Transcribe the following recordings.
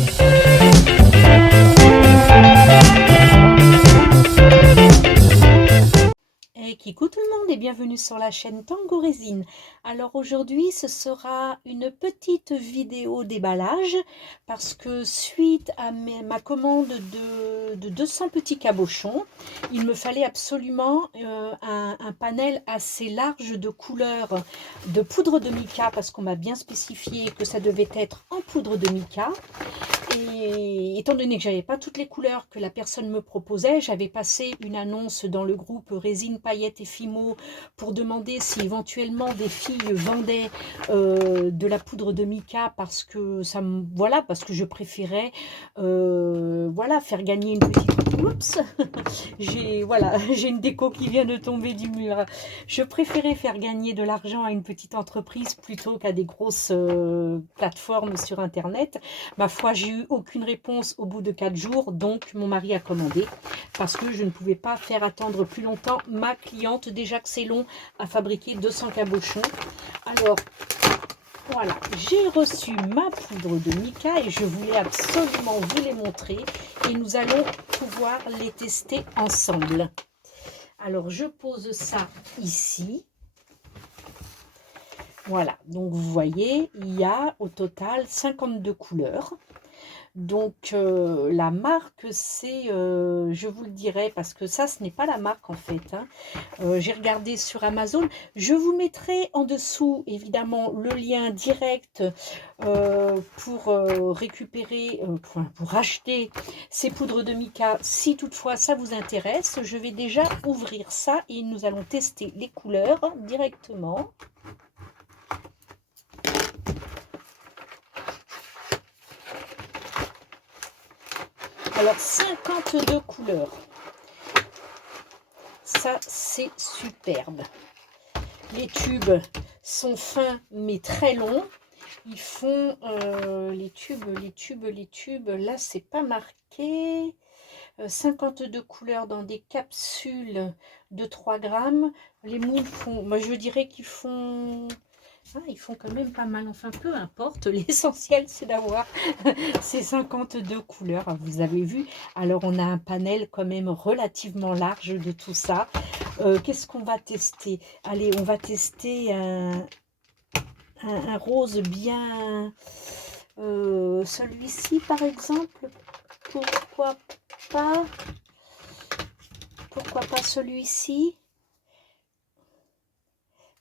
Et coucou tout le monde et bienvenue sur la chaîne Tango Résine. Alors aujourd'hui ce sera une petite vidéo déballage parce que suite à ma commande de 200 petits cabochons, il me fallait absolument un panel assez large de couleurs de poudre de mica parce qu'on m'a bien spécifié que ça devait être en poudre de mica. Et étant donné que j'avais pas toutes les couleurs que la personne me proposait, j'avais passé une annonce dans le groupe Résine, Paillettes et Fimo pour demander si éventuellement des filles vendaient de la poudre de mica parce que ça me, voilà, parce que je préférais voilà, faire gagner une petite... Oups, j'ai une déco qui vient de tomber du mur. Je préférais faire gagner de l'argent à une petite entreprise plutôt qu'à des grosses plateformes sur internet. Ma foi, j'ai eu aucune réponse au bout de 4 jours, donc mon mari a commandé parce que je ne pouvais pas faire attendre plus longtemps ma cliente, déjà que c'est long à fabriquer 200 cabochons. Alors voilà, j'ai reçu ma poudre de mica et je voulais absolument vous les montrer et nous allons pouvoir les tester ensemble. Alors je pose ça ici. Voilà, donc vous voyez, il y a au total 52 couleurs. Donc la marque c'est, je vous le dirai parce que ça ce n'est pas la marque en fait, hein. J'ai regardé sur Amazon, je vous mettrai en dessous évidemment le lien direct pour récupérer, pour acheter ces poudres de mica si toutefois ça vous intéresse. Je vais déjà ouvrir ça et nous allons tester les couleurs directement. Alors 52 couleurs, ça c'est superbe. Les tubes sont fins mais très longs. Ils font les tubes, là c'est pas marqué. 52 couleurs dans des capsules de 3 grammes. Les moules font, moi je dirais qu'ils font... Ah, ils font quand même pas mal, enfin peu importe, l'essentiel c'est d'avoir ces 52 couleurs, vous avez vu. Alors on a un panel quand même relativement large de tout ça. Qu'est-ce qu'on va tester? Allez, on va tester un rose bien... celui-ci par exemple, pourquoi pas? Pourquoi pas celui-ci?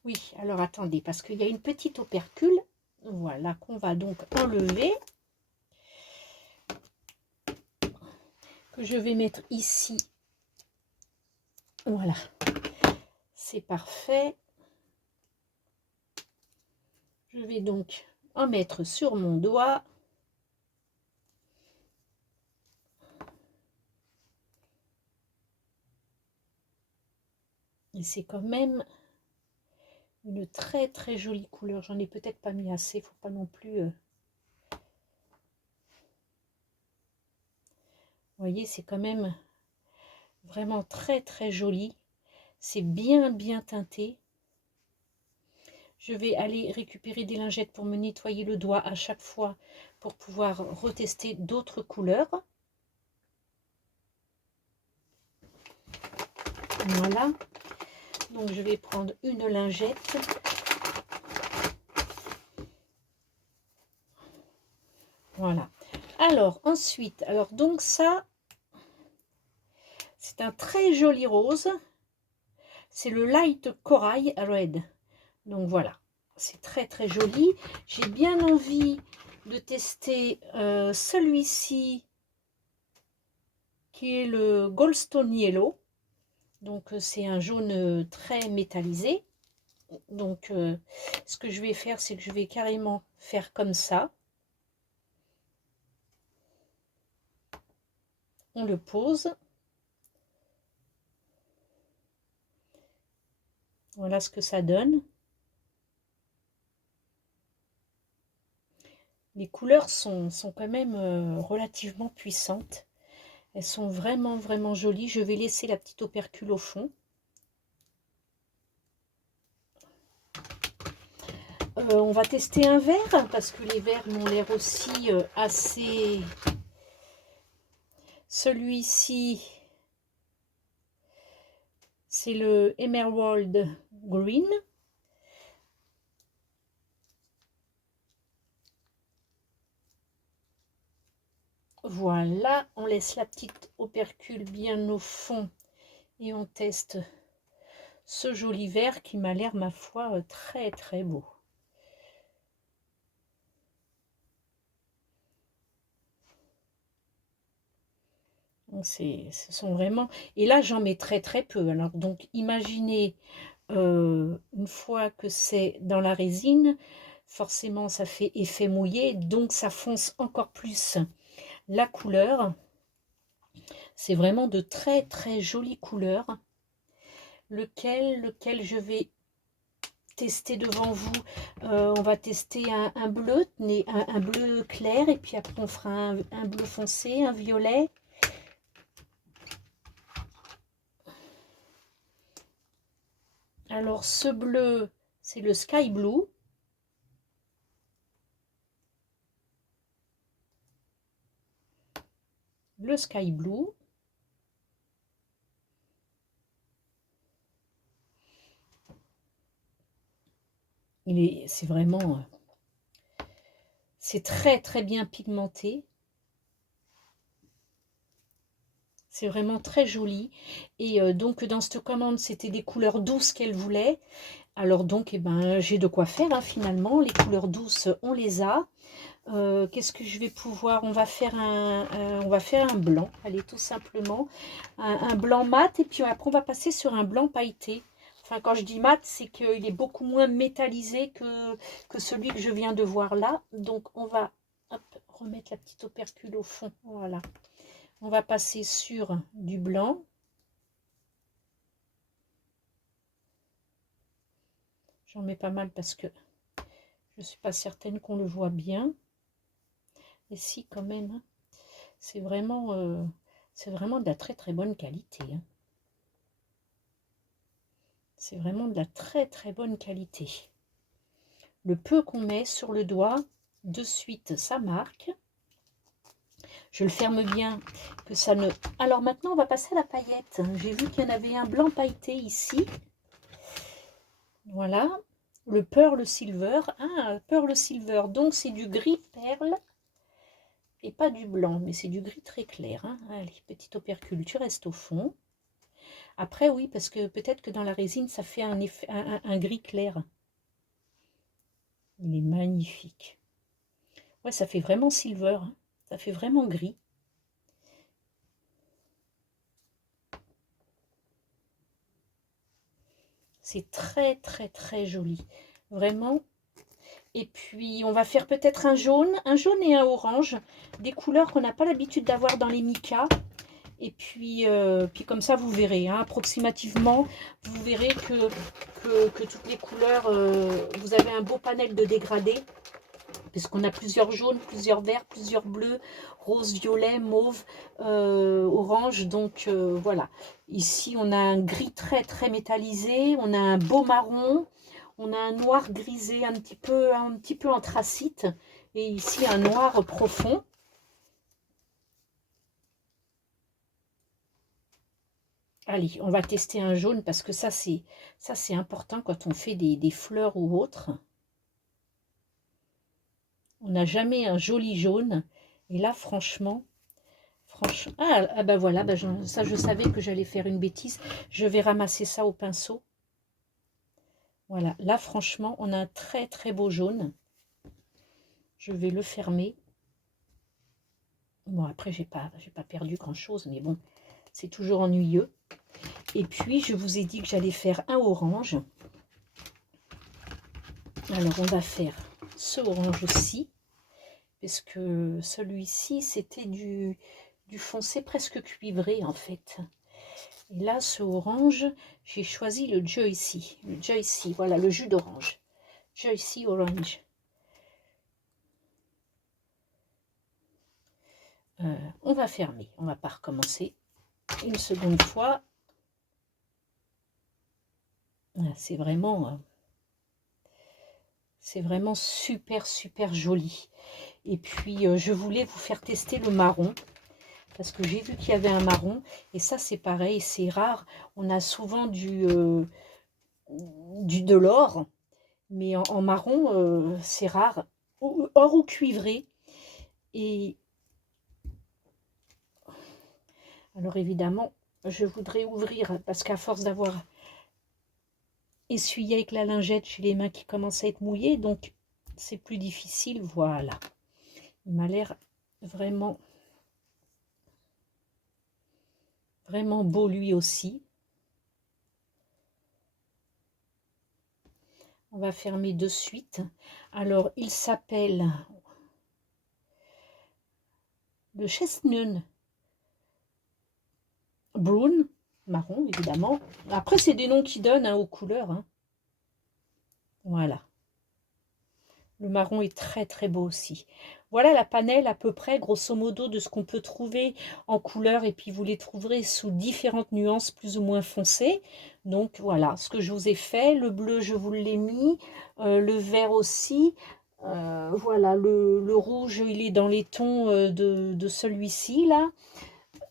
Oui, alors attendez, parce qu'il y a une petite opercule, voilà, qu'on va donc enlever, que je vais mettre ici. Voilà, c'est parfait. Je vais donc en mettre sur mon doigt. Et c'est quand même une très très jolie couleur. J'en ai peut-être pas mis assez, faut pas non plus... Vous voyez, c'est quand même vraiment très très joli. C'est bien bien teinté. Je vais aller récupérer des lingettes pour me nettoyer le doigt à chaque fois pour pouvoir retester d'autres couleurs. Voilà. Donc je vais prendre une lingette. Voilà. Alors ensuite, alors donc ça, c'est un très joli rose. C'est le Light Corail Red. Donc voilà, c'est très très joli. J'ai bien envie de tester celui-ci qui est le Goldstone Yellow. Donc c'est un jaune très métallisé. Donc ce que je vais faire, c'est que je vais carrément faire comme ça. On le pose. Voilà ce que ça donne. Les couleurs sont quand même relativement puissantes. Elles sont vraiment vraiment jolies. Je vais laisser la petite opercule au fond. On va tester un vert, parce que les verts m'ont l'air aussi assez... Celui-ci, c'est le Emerald Green. Voilà, on laisse la petite opercule bien au fond et on teste ce joli vert qui m'a l'air, ma foi, très très beau. Ce sont vraiment... Et là, j'en mets très très peu. Alors, donc, imaginez, une fois que c'est dans la résine, forcément, ça fait effet mouillé, donc ça fonce encore plus la couleur. C'est vraiment de très très jolies couleurs. Lequel je vais tester devant vous. On va tester un bleu, un bleu clair, et puis après on fera un bleu foncé, un violet. Alors ce bleu, c'est le Sky Blue. Le Sky Blue. C'est vraiment... c'est très très bien pigmenté. C'est vraiment très joli. Et donc dans cette commande, c'était des couleurs douces qu'elle voulait. Alors donc, eh ben, j'ai de quoi faire hein, finalement. Les couleurs douces, on les a. Qu'est-ce que je vais pouvoir... on va faire un blanc. Allez, tout simplement. Un blanc mat. Et puis après, on va passer sur un blanc pailleté. Enfin, quand je dis mat, c'est qu'il est beaucoup moins métallisé que celui que je viens de voir là. Donc, on va hop, remettre la petite opercule au fond. Voilà. On va passer sur du blanc. J'en mets pas mal parce que je ne suis pas certaine qu'on le voit bien. Et si, quand même, hein, c'est vraiment de la très très bonne qualité. Hein. C'est vraiment de la très très bonne qualité. Le peu qu'on met sur le doigt, de suite, ça marque. Je le ferme bien, que ça ne... Alors maintenant, on va passer à la paillette. J'ai vu qu'il y en avait un blanc pailleté ici. Voilà. Le Pearl Silver. Ah, Pearl Silver. Donc, c'est du gris perle. Et pas du blanc, mais c'est du gris très clair. Hein. Allez, petite opercule, tu restes au fond. Après, oui, parce que peut-être que dans la résine, ça fait un, effet, un gris clair. Il est magnifique. Ouais, ça fait vraiment silver. Hein. Ça fait vraiment gris. C'est très, très, très joli. Vraiment. Et puis, on va faire peut-être un jaune et un orange. Des couleurs qu'on n'a pas l'habitude d'avoir dans les micas. Et puis, puis comme ça, vous verrez, hein, approximativement, vous verrez que toutes les couleurs, vous avez un beau panel de dégradés. Puisqu'on a plusieurs jaunes, plusieurs verts, plusieurs bleus, rose, violet, mauve, orange. Donc voilà. Ici, on a un gris très très métallisé, on a un beau marron, on a un noir grisé un petit peu anthracite. Et ici, un noir profond. Allez, on va tester un jaune parce que ça c'est important quand on fait des fleurs ou autres. On n'a jamais un joli jaune. Et là, franchement, ah bah voilà, bah ça je savais que j'allais faire une bêtise. Je vais ramasser ça au pinceau. Voilà, là franchement, on a un très très beau jaune. Je vais le fermer. Bon, après, j'ai pas perdu grand-chose, mais bon, c'est toujours ennuyeux. Et puis, je vous ai dit que j'allais faire un orange. Alors, on va faire ce orange-ci, parce que celui-ci, c'était du foncé presque cuivré, en fait. Et là, ce orange, j'ai choisi le Joycey. Le Joycey, voilà, le jus d'orange. Joycey Orange. On va fermer, on ne va pas recommencer une seconde fois. C'est vraiment... C'est vraiment super, super joli. Et puis, je voulais vous faire tester le marron, parce que j'ai vu qu'il y avait un marron. Et ça, c'est pareil, c'est rare. On a souvent de l'or, mais en marron, c'est rare. Or ou cuivré. Et alors, évidemment, je voudrais ouvrir, parce qu'à force d'avoir essuyé avec la lingette, j'ai les mains qui commencent à être mouillées, donc c'est plus difficile. Voilà. Il m'a l'air vraiment, vraiment beau lui aussi. On va fermer de suite. Alors, il s'appelle le Chestnut Brown, marron évidemment. Après, c'est des noms qui donnent hein, aux couleurs. Hein. Voilà. Le marron est très très beau aussi. Voilà la panelle à peu près, grosso modo, de ce qu'on peut trouver en couleur. Et puis vous les trouverez sous différentes nuances plus ou moins foncées. Donc voilà ce que je vous ai fait. Le bleu, je vous l'ai mis. Le vert aussi. Voilà, le rouge, il est dans les tons de celui-ci là.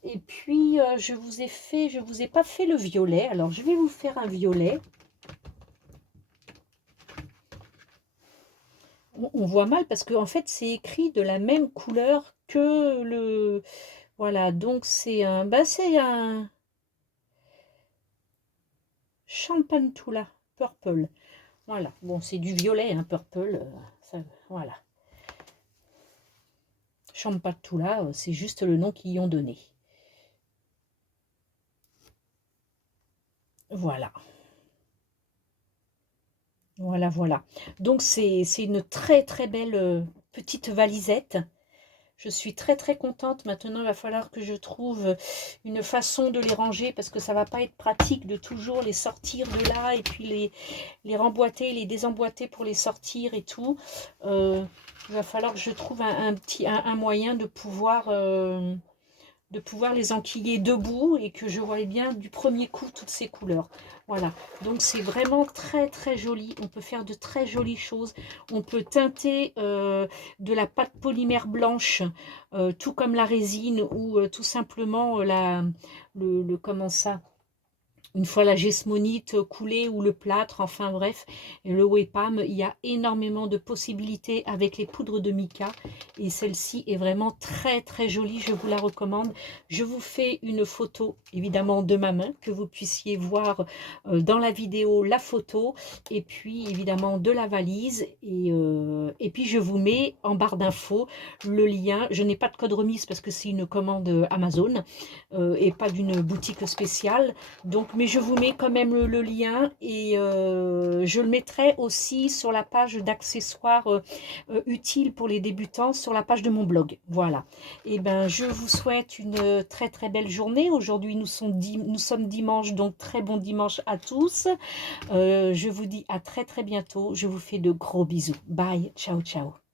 Et puis je vous ai pas fait le violet. Alors je vais vous faire un violet. On voit mal parce que en fait c'est écrit de la même couleur que le voilà, donc c'est un Champantula purple. Voilà, bon c'est du violet hein, purple voilà. Champantula, c'est juste le nom qu'ils y ont donné. Voilà. Voilà, voilà. Donc c'est une très très belle petite valisette. Je suis très très contente. Maintenant, il va falloir que je trouve une façon de les ranger parce que ça va pas être pratique de toujours les sortir de là et puis les remboîter, les désemboîter pour les sortir et tout. Il va falloir que je trouve un moyen de pouvoir les enquiller debout et que je voie bien du premier coup toutes ces couleurs. Voilà, donc c'est vraiment très très joli. On peut faire de très jolies choses. On peut teinter de la pâte polymère blanche, tout comme la résine ou tout simplement comment ça, une fois la gesmonite coulée ou le plâtre, enfin bref, le Wepam, il y a énormément de possibilités avec les poudres de mica et celle-ci est vraiment très très jolie, je vous la recommande. Je vous fais une photo évidemment de ma main, que vous puissiez voir dans la vidéo la photo et puis évidemment de la valise et puis je vous mets en barre d'infos le lien. Je n'ai pas de code remise parce que c'est une commande Amazon et pas d'une boutique spéciale, donc mais je vous mets quand même le lien et je le mettrai aussi sur la page d'accessoires utiles pour les débutants sur la page de mon blog. Voilà. Et ben je vous souhaite une très très belle journée. Aujourd'hui nous sommes dimanche, donc très bon dimanche à tous. Je vous dis à très très bientôt. Je vous fais de gros bisous. Bye, ciao ciao.